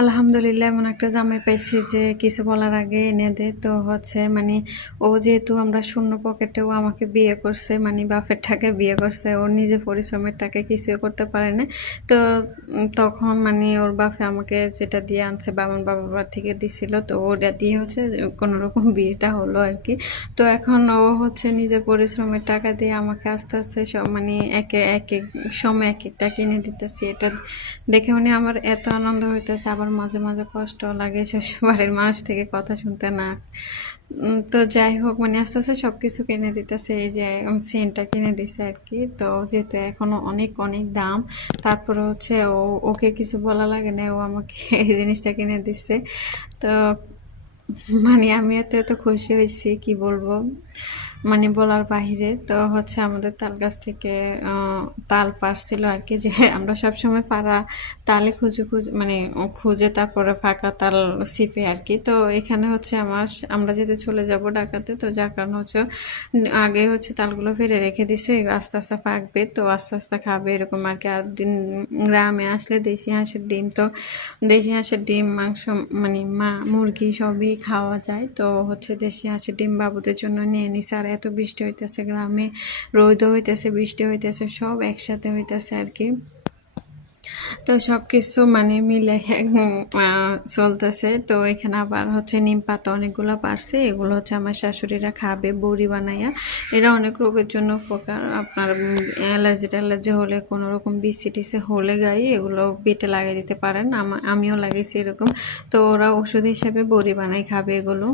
আলহামদুলিল্লাহ এমন একটা জামাই পাইছি যে কিছু বলার আগে এনে দেয়। তো হচ্ছে মানে ও যেহেতু আমরা শূন্য পকেটেও আমাকে বিয়ে করছে, মানে বাপের টাকায় বিয়ে করছে, ওর নিজে পরিশ্রমের টাকায় কিছুই করতে পারে না। তো তখন মানে ওর বাপে আমাকে যেটা দিয়ে আনছে বা আমার বাবা থেকে দিছিল, তো ওটা দিয়ে হচ্ছে কোনো রকম বিয়েটা হলো আর কি। তো এখন ও হচ্ছে নিজের পরিশ্রমের টাকা দিয়ে আমাকে আস্তে আস্তে সব মানে একে এক এক সময় এক একটা কিনে দিতেছি। এটা দেখে উনি আমার এত আনন্দ হইতেছে, আবার মাঝে মাঝে কষ্ট লাগে শ্বশুরবাড়ির মানুষ থেকে কথা শুনতে না। তো যাই হোক, মানে আস্তে আস্তে সব কিছু কিনে দিতেছে। এই যে সেন্টটা কিনে দিছে আর কি। তো যেহেতু এখনো অনেক অনেক দাম, তারপরে হচ্ছে ওকে কিছু বলা লাগে না, ও আমাকে এই জিনিসটা কিনে দিছে। তো মানে আমি এত এত খুশি হয়েছি কি বলবো, মানে বলার বাহিরে। তো হচ্ছে আমাদের তাল গাছ থেকে তাল পাড়ছিল আর কি, যে আমরা সবসময় পাড়া তালে খুঁজে খুঁজে মানে খুঁজে তারপরে ফাঁকা তাল সিপে আর কি। তো এখানে হচ্ছে আমরা যেতে চলে যাব ঢাকাতে, তো যার কারণে হচ্ছে আগে হচ্ছে তালগুলো ফেলে রেখে দিছে, আস্তে আস্তে পাকবে, তো আস্তে আস্তে খাবে এরকম আর কি। আর দিন গ্রামে আসলে দেশি হাঁসের ডিম, তো দেশি হাঁসের ডিম মাংস মানে মুরগি সবই খাওয়া যায়। তো হচ্ছে দেশি হাঁসের ডিম বাবুদের জন্য নিয়ে নিছে। আর এত বৃষ্টি হইতেছে গ্রামে, রোদ হইতেছে, বৃষ্টি হইতেছে, সব একসাথে হইতেছে আর কি। তো সব কিছু মানে মিলে চলতেছে। তো এখানে আবার হচ্ছে নিম পাতা অনেকগুলো পারছে, এগুলো হচ্ছে আমার শাশুড়িরা খাবে বড়ি বানাইয়া। এরা অনেক রোগের জন্য উপকার। আপনার অ্যালার্জি হলে, কোনো রকম বিসি টিসি হলে গায়ে এগুলো পেটে লাগিয়ে দিতে পারেন। আমিও লাগিয়েছি এরকম। তো ওরা ওষুধ হিসেবে বড়ি বানাই খাবে এগুলো।